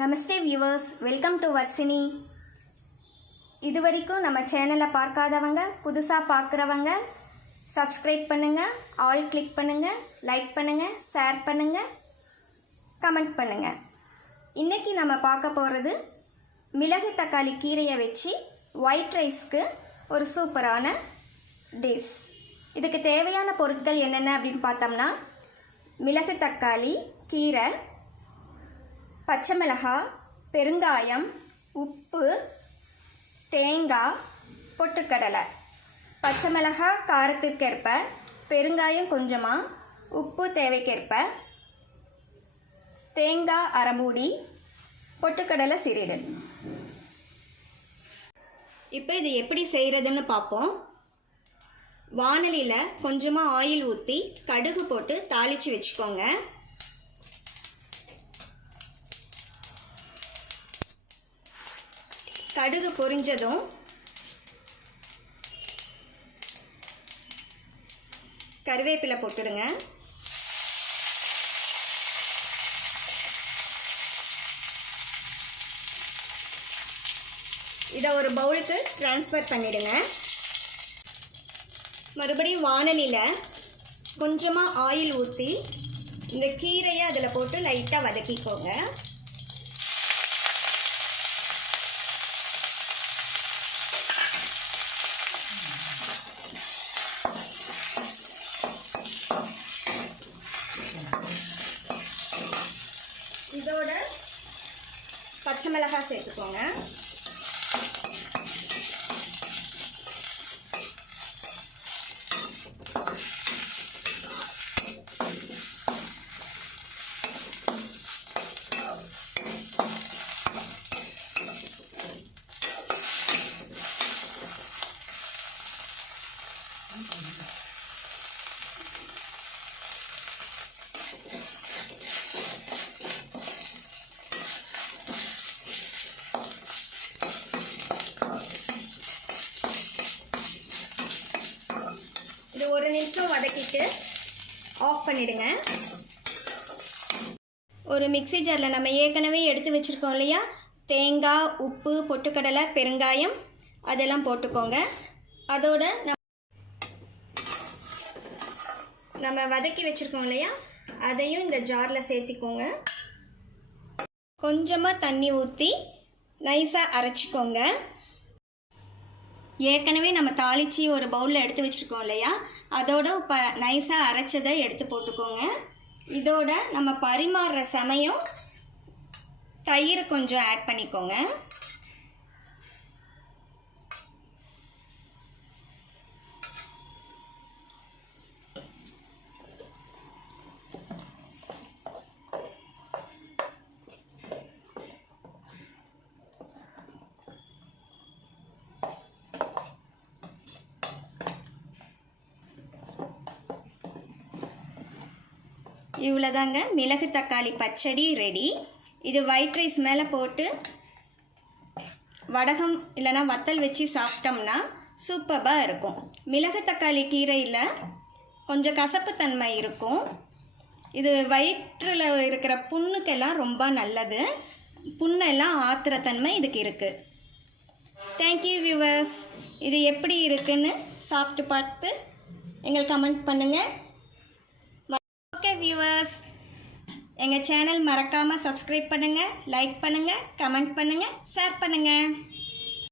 Namaste viewers welcome to Varshini இது வரைக்கும் நம்ம சேனலை பார்க்காதவங்க புதுசாக பார்க்குறவங்க சப்ஸ்கிரைப் பண்ணுங்கள் ஆல் கிளிக் பண்ணுங்கள் லைக் பண்ணுங்கள் ஷேர் பண்ணுங்கள் கமெண்ட் பண்ணுங்கள் இன்றைக்கி நம்ம பார்க்க போகிறது மிளகு தக்காளி கீரையை வச்சு ஒயிட் ரைஸ்க்கு ஒரு சூப்பரான டிஷ் இதுக்கு தேவையான பொருட்கள் என்னென்ன அப்படின்னு பார்த்தோம்னா மிளகு தக்காளி கீரை பச்சை மிளகாய் பெருங்காயம் உப்பு தேங்காய் பொட்டுக்கடலை. பச்சை மிளகாய் காரத்திற்கேற்ப பெருங்காயம் கொஞ்சமாக உப்பு தேவைக்கேற்ப தேங்காய் அரைமூடி பொட்டுக்கடலை சிறிடு இப்போ இது எப்படி செய்கிறதுன்னு பார்ப்போம். வானலியில் கொஞ்சமாக ஆயில் ஊற்றி கடுகு போட்டு தாளித்து வச்சுக்கோங்க. கடுகு பொரிஞ்சதும் கருவேப்பிலை போட்டுடுங்க. இதை ஒரு பவுலுக்கு ட்ரான்ஸ்ஃபர் பண்ணிடுங்க. மறுபடியும் வானலியில் கொஞ்சமாக ஆயில் ஊற்றி இந்த கீரையை அதில் போட்டு லைட்டாக வதக்கிக்கோங்க. இதோட பச்சை மிளகாய் சேர்த்துக்கோங்க. இது ஒரு நிமிஷம் வதக்கிட்டு ஆஃப் பண்ணிடுங்க. ஒரு மிக்சி ஜாரில் நம்ம ஏற்கனவே எடுத்து வச்சுருக்கோம் இல்லையா? தேங்காய் உப்பு பொட்டுக்கடலை பெருங்காயம் அதெல்லாம் போட்டுக்கோங்க. அதோட நம்ம வதக்கி வச்சுருக்கோம் இல்லையா? அதையும் இந்த ஜாரில் சேர்த்திக்கோங்க. கொஞ்சமாக தண்ணி ஊற்றி நைஸாக அரைச்சிக்கோங்க. ஏற்கனவே நம்ம தாளித்து ஒரு பவுலில் எடுத்து வச்சுருக்கோம் இல்லையா? அதோட இப்போ நைஸாக அரைச்சதை எடுத்து போட்டுக்கோங்க. இதோட நம்ம பரிமாறுற சமயம் தயிர் கொஞ்சம் ஆட் பண்ணிக்கோங்க. இவ்வளோதாங்க மிளகு தக்காளி பச்சடி ரெடி இது ஒயிட் ரைஸ் மேலே போட்டு வடகம் இல்லைன்னா வத்தல் வச்சு சாப்பிட்டோம்னா சூப்பராக இருக்கும். மிளகு தக்காளி கீரையில் கொஞ்சம் கசப்புத்தன்மை இருக்கும். இது வயிற்றில் இருக்கிற புண்ணுக்கெல்லாம் ரொம்ப நல்லது. புண்ணெல்லாம் ஆத்துற தன்மை இதுக்கு இருக்குது தேங்க்யூ வியூவர்ஸ் இது எப்படி இருக்குன்னு சாப்பிட்டு பார்த்து எங்களுக்கு கமெண்ட் பண்ணுங்கள் வியூவர்ஸ் எங்கள் சேனல் மறக்காமல் சப்ஸ்கிரைப் பண்ணுங்கள் லைக் பண்ணுங்கள் கமெண்ட் பண்ணுங்கள் ஷேர் பண்ணுங்கள்